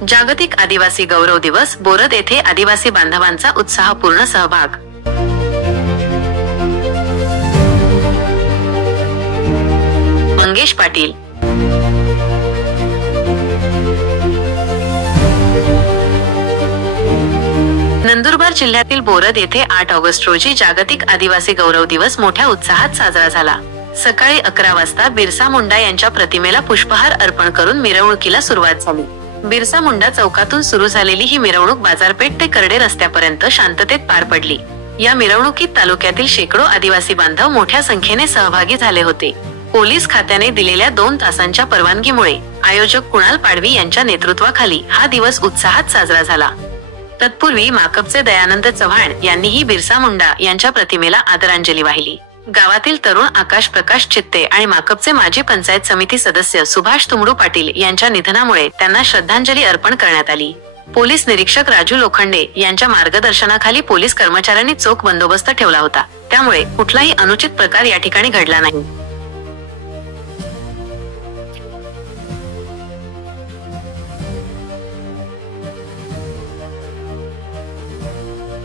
जागतिक आदिवासी गौरव दिवस, बोरद येथे आदिवासी बांधवांचा उत्साहपूर्ण सहभाग। मंगेश पाटील। नंदुरबार जिल्ह्यातील बोरद येथे 8 ऑगस्ट रोजी जागतिक आदिवासी गौरव दिवस मोठ्या उत्साहात साजरा झाला। सकाळी 11 वाजता बिरसा मुंडा यांच्या प्रतिमेला पुष्पहार अर्पण करून मिरवणुकीला सुरुवात झाली। बिरसा मुंडा चौकातून सुरू झालेली ही मिरवणूक बाजारपेठ ते करडे रस्त्यापर्यंत शांततेत पार पडली। या मिरवणुकीत तालुक्यातील शेकडो आदिवासी बांधव मोठ्या संख्येने सहभागी झाले होते। पोलीस खात्याने दिलेल्या 2 तासांच्या परवानगीमुळे आयोजक कुणाल पाडवी यांच्या नेतृत्वाखाली हा दिवस उत्साहात साजरा झाला। तत्पूर्वी माकपचे दयानंद चव्हाण यांनीही बिरसा मुंडा यांच्या प्रतिमेला आदरांजली वाहिली। गावातील तरुण आकाश प्रकाश चित्ते आणि माकपचे माजी पंचायत समिती सदस्य सुभाष तुमडू पाटील यांच्या निधनामुळे त्यांना श्रद्धांजली अर्पण करण्यात आली। पोलीस निरीक्षक राजू लोखंडे यांच्या मार्गदर्शनाखाली पोलीस कर्मचाऱ्यांनी चोख बंदोबस्त ठेवला होता, त्यामुळे कुठलाही अनुचित प्रकार या ठिकाणी घडला नाही।